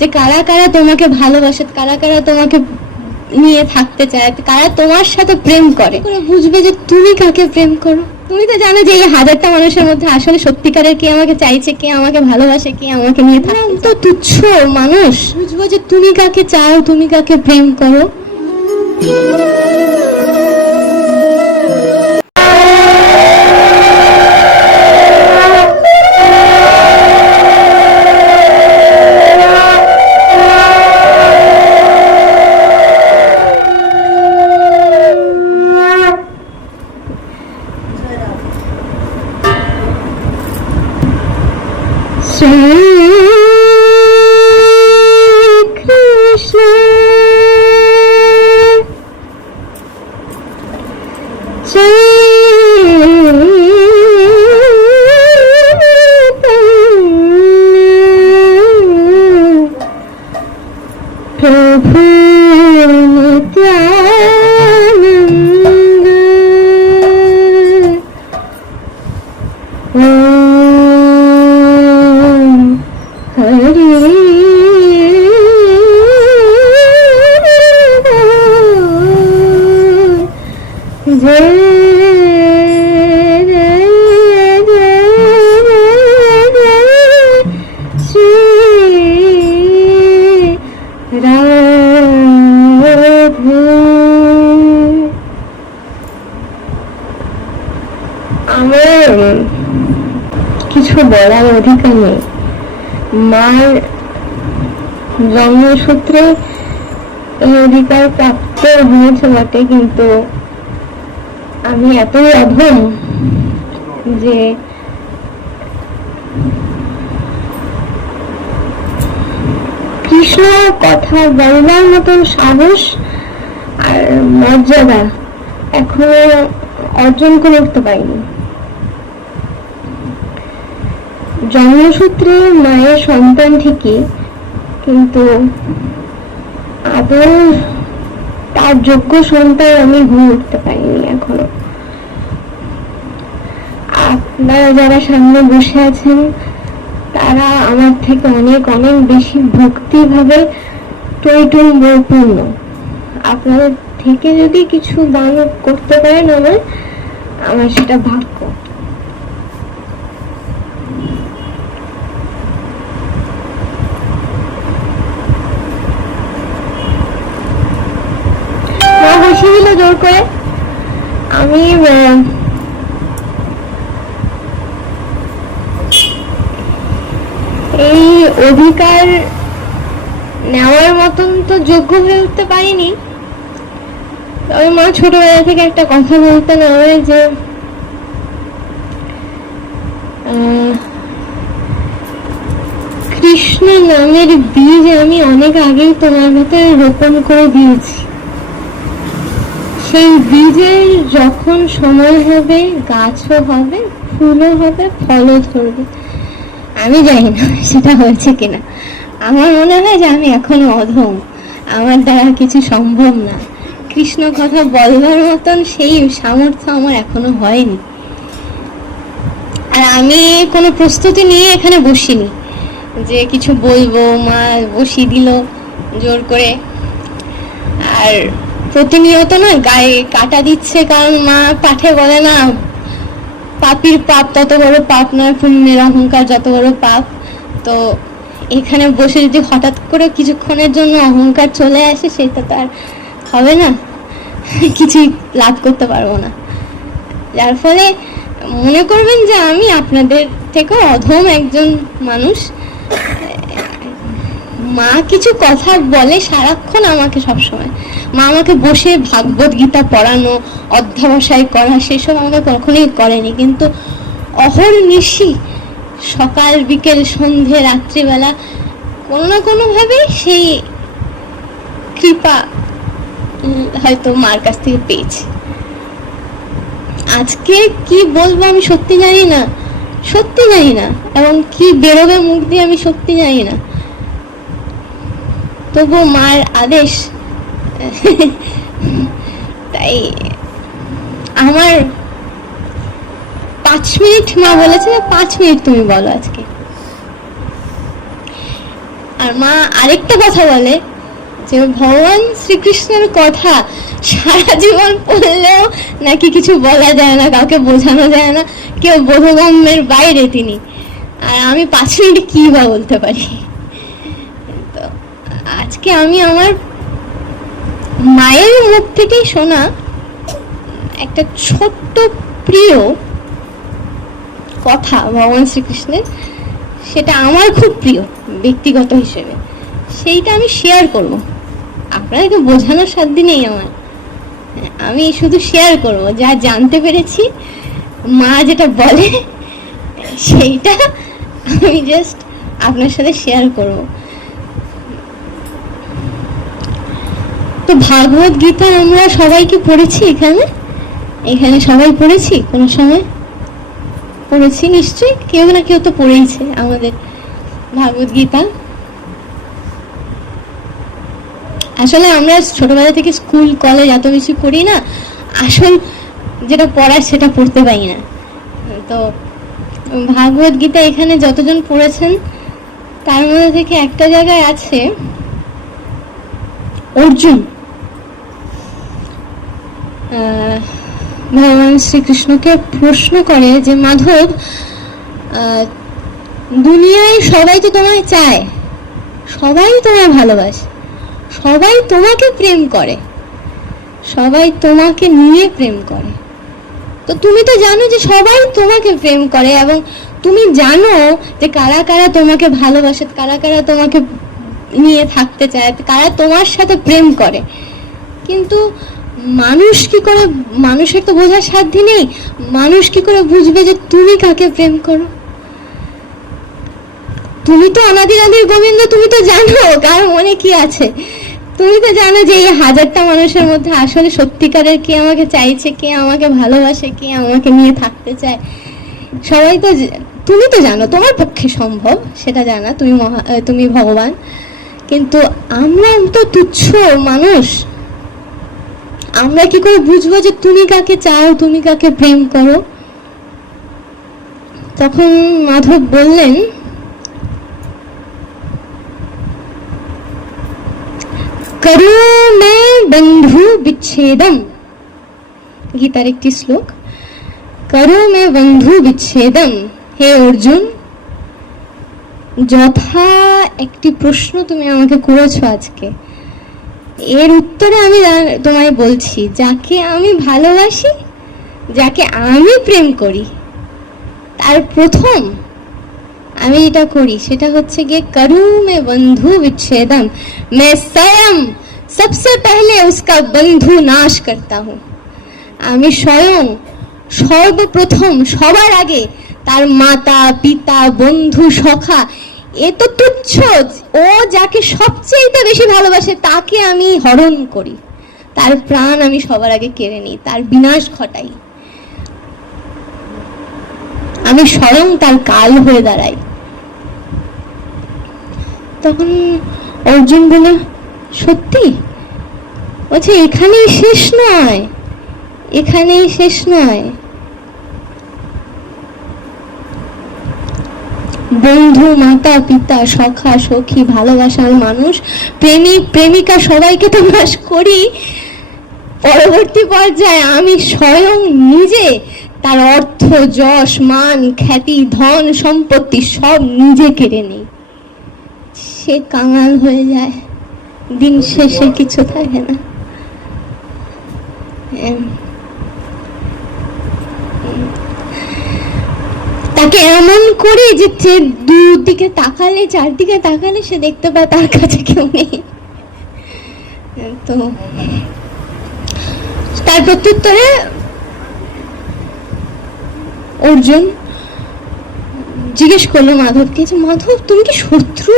যে কারা কারা তোমাকে ভালোবাসে, কারা কারা তোমাকে নিয়ে থাকতে চায়, কারা তোমার সাথে প্রেম করে, বুঝবে যে তুমি কাকে প্রেম করো। তুমি তো জানো যে এই হাজারটা মানুষের মধ্যে আসলে সত্যিকারের কে আমাকে চাইছে, কে আমাকে ভালোবাসে, কে আমাকে নিয়ে থাকে। তো তুচ্ছ মানুষ, বুঝবো যে তুমি কাকে চাও, তুমি কাকে প্রেম করো। আমার কিছু বলার অধিকার নেই। মার জন্মসূত্রে এই অধিকার প্রাপ্ত হয়েছে বটে, কিন্তু আমি এতই অধম যে কৃষ্ণ কথা বলবার মতন সাহস আর মর্যাদা এখনো অর্জন করে উঠতে পারিনি। জন্মসূত্রে মায়ের সন্তান ঠিকই, কিন্তু আদৌ তার যোগ্য সন্তান আমি হয়ে উঠতে পারিনি এখনো। আপনারা যারা সামনে বসে আছেন তারা আমার থেকে অনেক অনেক বেশি ভক্তি ভাবে টইটুম্বরপূর্ণ। আপনাদের থেকে যদি কিছু দান করতে পারেন আমার সেটা ভাগ্য। বসিয়ে দিল জোর করে। আমি এই অধিকার নেওয়ার মতন তো যোগ্য হয়ে উঠতে পারিনি। তবে মা ছোটবেলা থেকে একটা কথা বলতেন আমায় যে কৃষ্ণ নামের বীজ আমি অনেক আগেই তোমার ভেতরে রোপণ করে দিয়েছি। সেই বীজের যখন সময় হবে গাছও হবে, ফুলও হবে, ফলও ধরবে। আমি জানি না সেটা হয়েছে কিনা। আমার মনে হয় যে আমি এখনো অধম, আমার দ্বারা কিছু সম্ভব না। কৃষ্ণ কথা বলবার মতন সেই সামর্থ্য আমার এখনো হয়নি। আর আমি কোনো প্রস্তুতি নিয়ে এখানে বসিনি যে কিছু বলবো। মা বসিয়ে দিল জোর করে। আর প্রতিনিয়ত না গায়ে কাটা দিচ্ছে, কারণ মা পাঠে বলে না পাপীর পাপ তত বড় পাপ নয়, পুণ্যের অহংকার যত বড় পাপ। তো এখানে বসে যদি হঠাৎ করে কিছুক্ষণের জন্য অহংকার চলে আসে সেটা তো আর হবে না, কিছুই লাভ করতে পারবো না। যার ফলে মনে করবেন যে আমি আপনাদের থেকেও অধম একজন মানুষ। মা কিছু কথা বলে সারাক্ষণ আমাকে, সবসময় মা আমাকে বসে ভাগবত গীতা পড়ানো, অধ্যাবসায় করা, সেসব আমাকে কখনোই করেনি। কিন্তু অহর্নিশি সকাল বিকেল সন্ধে রাত্রিবেলা কোনো না কোনো ভাবে সেই কৃপা হয়তো মার কাছ থেকে পেয়েছি। আজকে কি বলবো আমি সত্যি জানি না, সত্যি জানি না, এবং কি বেরোবে মুখ দিয়ে আমি সত্যি জানি না। তবু মার আদেশ, তাই আমার 5 মিনিট মা বলেছে যে 5 মিনিট তুমি বলো আজকে। আর মা আরেকটা কথা বলে যে ভগবান শ্রীকৃষ্ণের কথা সারা জীবন পড়লেও নাকি কিছু বলা যায় না, কাউকে বোঝানো যায় না, কেউ বোধগম্যের বাইরে তিনি। আর আমি 5 মিনিটে কি বা বলতে পারি। তো আজকে আমি আমার মায়ের মুখ থেকেই শোনা একটা ছোট্ট প্রিয় কথা ভগবান শ্রীকৃষ্ণের, সেটা আমার খুব প্রিয় ব্যক্তিগত হিসেবে, সেইটা আমি শেয়ার করব। আপনাদেরকে বোঝানোর সাধ্য নেই আমার, আমি শুধু শেয়ার করব যা জানতে পেরেছি। মা যেটা বলে সেইটা আমি জাস্ট আপনার সাথে শেয়ার করব। তো ভাগবত গীতা আমরা সবাই কি পড়েছি? এখানে সবাই পড়েছি, কোনো সময় পড়েছি নিশ্চয়ই, কেউ না কেউ তো পড়েইছে আমাদের ভাগবত গীতা। আসলে আমরা ছোটবেলা থেকে স্কুল কলেজ এত কিছু করি না, আসল যেটা পড়ার সেটা পড়তে পারি না। তো ভাগবত গীতা এখানে যতজন পড়েছেন তার মধ্যে থেকে একটা জায়গায় আছে অর্জুন ভগবান শ্রীকৃষ্ণকে প্রশ্ন করে যে মাধব, দুনিয়ায় সবাই তো তোমায় চায়, সবাই তোমায় ভালোবাসে, সবাই তোমাকে প্রেম করে, সবাই তোমাকে নিয়ে প্রেম করে। তো তুমি তো জানো যে সবাই তোমাকে প্রেম করে, এবং তুমি জানো যে কারা কারা তোমাকে ভালোবাসে, কারা কারা তোমাকে নিয়ে থাকতে চায়, কারা তোমার সাথে প্রেম করে। কিন্তু মানুষ কি করে, মানুষের তো বোঝার সাধ্য নেই, মানুষ কি করে বুঝবে যে তুমি কাকে প্রেম করো? তুমি তো অনাদির আদির গোবিন্দ, তুমি তো জানো কার মনে কি আছে, তুমি তো জানো যে এই 1000টা মানুষের মধ্যে আসলে সত্যিকারের কে আমাকে চাইছে, কে আমাকে ভালোবাসে, কে আমাকে নিয়ে থাকতে চায়। সবাই তো, তুমি তো জানো, তোমার পক্ষে সম্ভব সেটা জানা, তুমি ভগবান। কিন্তু আমরা তো তুচ্ছ মানুষ, আমরা কি করে বুঝবো যে তুমি কাকে চাও, তুমি কাকে প্রেম করো? তখন মাধব বললেন, করো মে বন্ধু বিচ্ছেদম, গীতার একটি শ্লোক। করো মে বন্ধু বিচ্ছেদম, হে অর্জুন, যথা একটি প্রশ্ন তুমি আমাকে করেছো আজকে, এর উত্তরে আমি তোমায় বলছি, যাকে আমি ভালোবাসি, যাকে আমি প্রেম করি, তার প্রথম আমি এটা করি সেটা হচ্ছে গিয়ে করু মে বন্ধু বিচ্ছেদম, मैं स्वयं सबसे पहले उसका बंधु नाश करता हूँ। আমি স্বয়ং সর্বপ্রথম সবার আগে তার মাতা পিতা বন্ধু সখা, এ তো তুচ্ছ, ও যাকে সবচেয়ে বেশি ভালোবাসে তাকে আমি হরণ করি, তার প্রাণ আমি সবার আগে কেড়ে নিই, তার বিনাশ ঘটাই, আমি স্বয়ং তার কাল হয়ে দাঁড়াই। তখন অর্জুন বলে, সত্যি? বলছে এখানেই শেষ নয়, এখানেই শেষ নয়, বন্ধু মাতা পিতা সখা সখী ভালোবাসার মানুষ প্রেমিক প্রেমিকা সবাইকে তো নাশ করি, পরবর্তী পর্যায়ে আমি স্বয়ং নিজে তার অর্থ যশ মান খ্যাতি ধন সম্পত্তি সব নিজে কেড়ে নিই, সে কাঙাল হয়ে যায়, দিন শেষে কিছু থাকে না। তাকে এমন করে যে দুদিকে তাকালে চারদিকে তাকালে সে দেখতে পায় তার কাছে কেউ নেই। তো তার প্রত্যুত্তরে অর্জুন জিজ্ঞেস করলো মাধবকে যে মাধব তুমি কি শত্রু?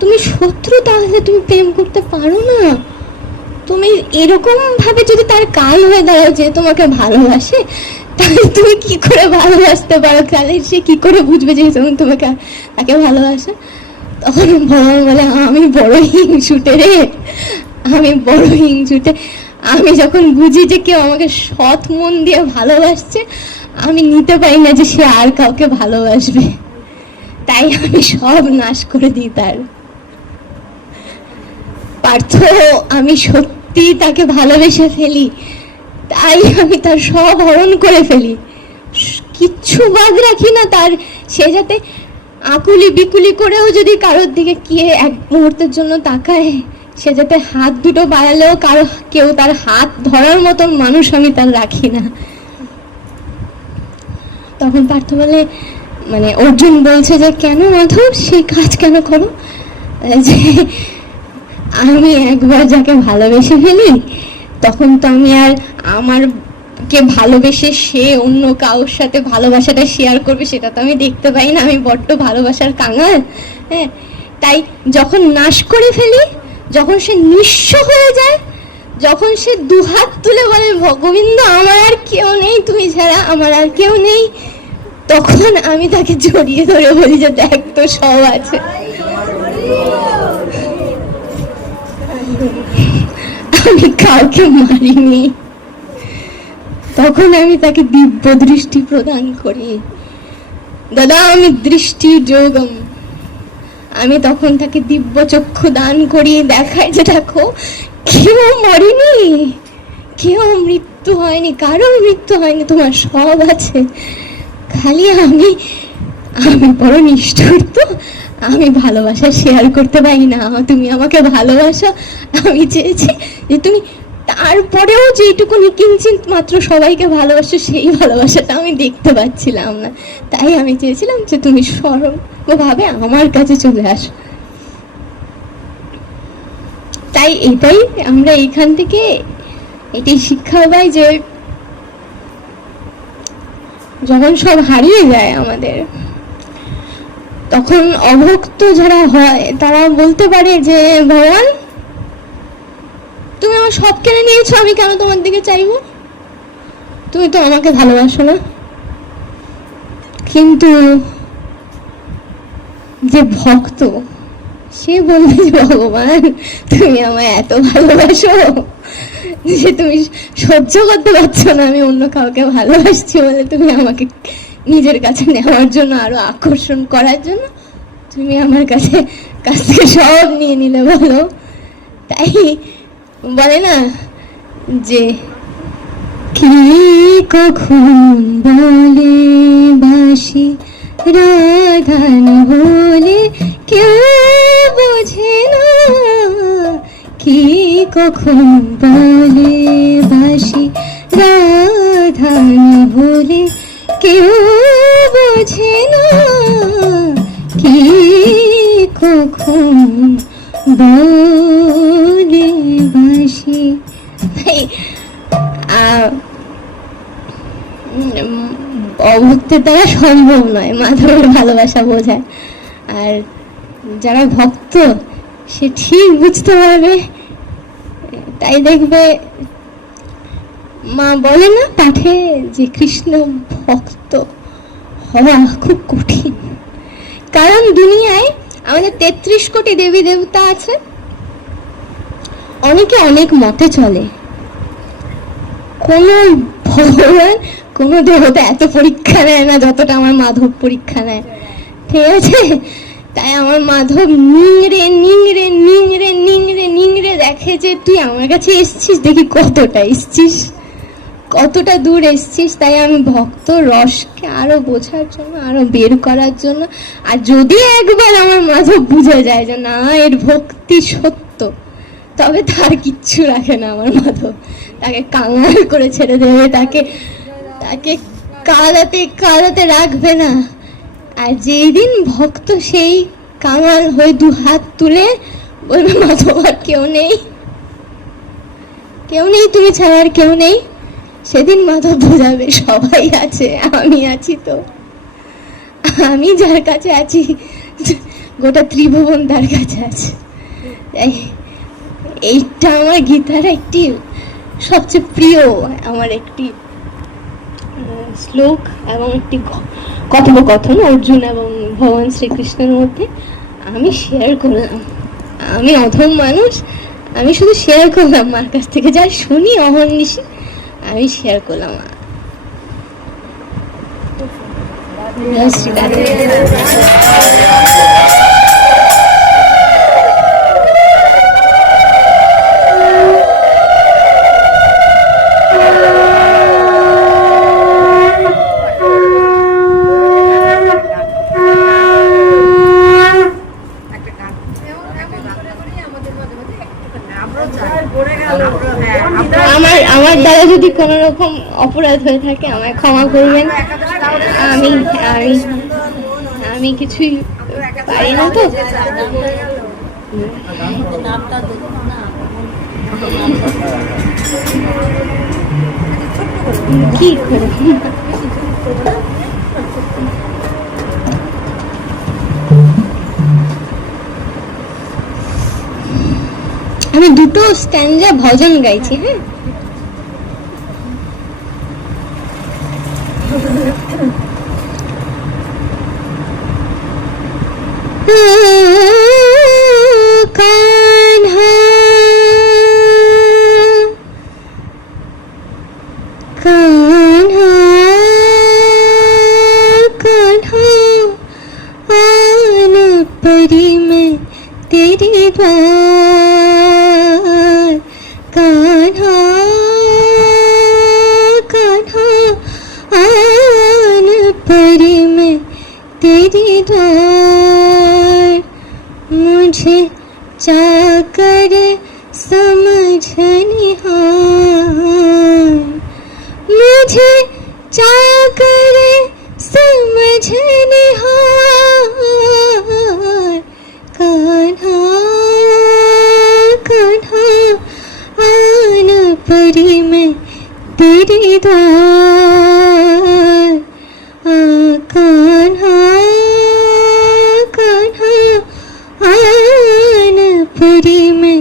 তুমি শত্রু, তাহলে তুমি প্রেম করতে পারো না। তুমি এরকম ভাবে যদি তার কাল হয়ে দাঁড়াও যে তোমাকে ভালোবাসে, তাহলে তুমি কি করে ভালোবাসতে পারো? তাহলে সে কি করে বুঝবে যে তুমি তোমাকে তাকে ভালোবাসে? তখন ভগবান বলে, আমি বড় হিংসুটে রে, আমি বড় হিংসুটে। আমি যখন বুঝি যে কেউ আমাকে সৎ মন দিয়ে ভালোবাসছে, আমি নিতে পারি না যে সে আর কাউকে ভালোবাসবে। তাই আমি সব নাশ করে দিই তার। পার্থ, আমি সত্যি তাকে ভালোবেসে ফেলি, তাই আমি তার সব হরণ করে ফেলি, কিচ্ছু বাদ রাখি না তার। সে যাতে আকুলি বিকুলি করেও যদি কারোর দিকে কে এক মুহূর্তের জন্য তাকায়, সে যাতে হাত দুটো বাড়ালেও কেউ তার হাত ধরার মতন মানুষ আমি তার রাখি না। তখন পার্থ বলে, মানে অর্জুন বলছে যে কেন মাধব সেই কাজ কেন করো, যে আমি একবার যাকে ভালোবেসে ফেলি তখন তো আমি আর আমার কে ভালোবেসে সে অন্য কারোর সাথে ভালোবাসাটা শেয়ার করবে সেটা তো আমি দেখতে পাই না, আমি বড্ড ভালোবাসার কাঙাল। হ্যাঁ, তাই যখন নাশ করে ফেলি, যখন সে নিঃস্ব হয়ে যায়, যখন সে দুহাত তুলে বলে গোবিন্দ আমার আর কেউ নেই, তুমি ছাড়া আমার আর কেউ নেই, তখন আমি তাকে জড়িয়ে ধরে বলি যে দেখ তো সব আছে। আমি কাউকে মারিনি, তখন আমি তাকে দিব্য দৃষ্টি প্রদান করি। দাদা আমি দৃষ্টি যোগম, আমি তখন তাকে দিব্য চক্ষু দান করি, দেখায় যে দেখো কেউ মরেনি, কেউ মৃত্যু হয়নি, কারোর মৃত্যু হয়নি, তোমার সব আছে, খালি আমি বড় নিষ্ঠুর, তো আমি ভালোবাসা শেয়ার করতে পারি না, তুমি আমাকে ভালোবাসো, আমি চেয়েছি যে তুমি তারপরেও যেটুকুনি কিঞ্চিত মাত্র সবাইকে ভালোবাসো, সেই ভালোবাসাটা আমি দেখতে পাচ্ছিলাম না, তাই আমি চেয়েছিলাম যে তুমি সর্বভাবে আমার কাছে চলে আসো। তাই এটাই আমরা এইখান থেকে এটাই শিক্ষা পাই যে যখন সব হারিয়ে যায় আমাদের, তখন অভক্ত যারা হয় তারা বলতে পারে যে ভগবান তুমি আমার সব কেড়ে নিয়েছো, আমি কেন তোমার দিকে চাইবো, তুমি তো আমাকে ভালোবাসো না। কিন্তু যে ভক্ত সে বলবে যে ভগবান তুমি আমায় এত ভালোবাসো যে তুমি সহ্য করতে পারছো না আমি অন্য কাউকে ভালোবাসছি বলে তুমি আমাকে নিজের কাছে নেওয়ার জন্য, আরো আকর্ষণ করার জন্য তুমি আমার কাছ থেকে সব নিয়ে নিলে বলো। তাই বলে না যে কি কখন বলে বাসি রাধান বলে কেউ বোঝে না, কি কখন বলে বাসি রাধান বলে কেউ বোঝে না, কি কখন বলে বাসি। অভক্তের দ্বারা সম্ভব নয় মাধবের ভালোবাসা বোঝায়, আর যারা ভক্ত সে ঠিক বুঝতে পারবে। তাই দেখবে মা বলে না পাঠে যে কৃষ্ণ ভক্ত হওয়া খুব কঠিন, কারণ দুনিয়ায় আমাদের 33 কোটি দেবী দেবতা আছে, অনেকে অনেক মতে চলে, কোন ভগবান কোন দেবতা এত পরীক্ষা নেয় না যতটা আমার মাধব পরীক্ষা নেয়, ঠিক আছে। তাই আমার মাধব নিংড়ে নিংড়ে নিংড়ে নিংড়ে নিংড়ে দেখে যে তুই আমার কাছে এসছিস, দেখি কতটা এসছিস, কতটা দূর এসছিস। তাই আমি ভক্ত রসকে আরো বোঝার জন্য, আরো বের করার জন্য, আর যদি একবার আমার মাধব বুঝে যায় যে না এর ভক্তি সত্য, তবে তার কিচ্ছু রাখে না আমার মাধব, তাকে কাঙাল করে ছেড়ে দেবে, তাকে কাদাতে রাখবে না। আর যেই দিন ভক্ত সেই কাঙাল হয়ে দু হাত তুলে বলবে মাধব আর কেউ নেই, কেউ নেই, তুমি ছাড়া আর কেউ নেই, সেদিন মাধব বোঝাবে সবাই আছে, আমি আছি, তো আমি যার কাছে আছি গোটা ত্রিভুবন তার কাছে আছে। তাই এইটা আমার গীতার একটি সবচেয়ে প্রিয় আমার একটি শ্লোক এবং একটি কথোপকথন অর্জুন এবং ভগবান শ্রীকৃষ্ণের মধ্যে আমি শেয়ার করলাম। আমি অধম মানুষ, আমি শুধু শেয়ার করলাম মার কাছ থেকে যা শুনি অহর্নিশি আমি শেয়ার করলাম। জয়শ্রী রাধে। আমার দ্বারা যদি কোনো রকম অপরাধ হয়ে থাকে আমায় ক্ষমা করবেন। আমি আমি আমি কিছুই পারি না তো। কি করে আমি দুটো স্ট্যান্জা ভজন গাইছি। হ্যাঁ, কানহা কানহা কানহা आन परी मैं तेरी द्वार। कान्हा कान्हा आन परी मैं तेरी द्वार। मुझे चाकर समझ निहार, मुझे चाकर समझ निहार। कान्हा कान्हा आन परी मैं तेरी द्वार। कान्हा कान्हा आन परी मैं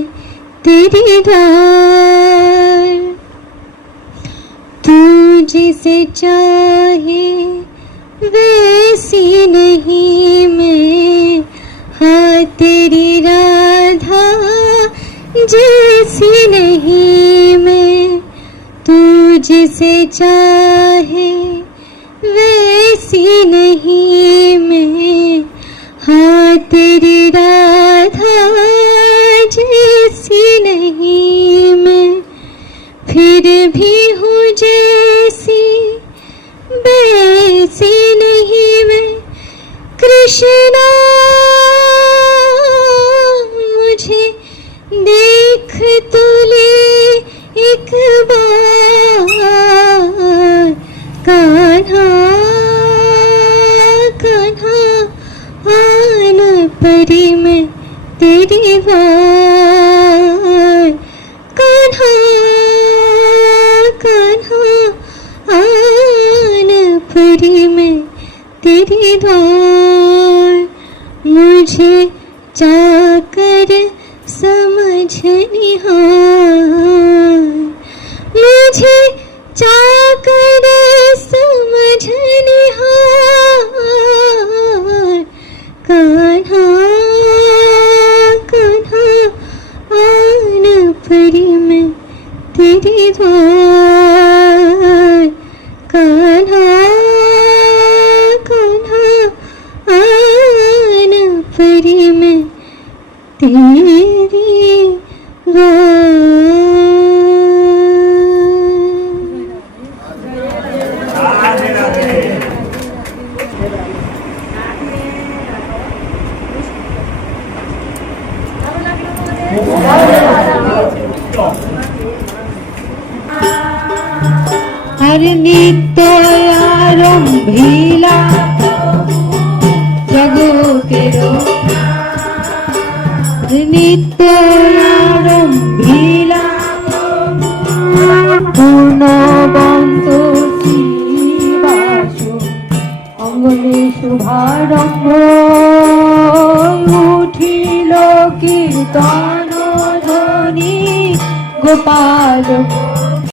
तेरी द्वार। तू जिसे चाहे वैसी नहीं मैं, हाँ तेरी राधा जैसी नहीं मैं। तू जिसे चाहे वैसी नहीं मैं, हाँ तेरी राधा जैसी नहीं मैं। फिर भी हूँ जैसी वैसी नहीं मैं। कृष्णा मुझे देख तो ले एक बार। कान्हा कान्हा आन परी मैं तेरी द्वार। कान्हा कान्हा आन परी मैं तेरी द्वार। मुझे चाकर समझ निहार, मुझे चाकर समझ निहार। कान्हा कान्हा आन परी मैं तेरी द्वार। कान्हा कान्हा आन परी मैं तेरी द्वार। हर नित्य आरंभिला जगतेरो, नित्य आरंभिला पूर्णबন্ত শ্রীবাস অঙ্গনে শুভারম্ভ। উঠিল কীর্তন ধ্বনি গোপাল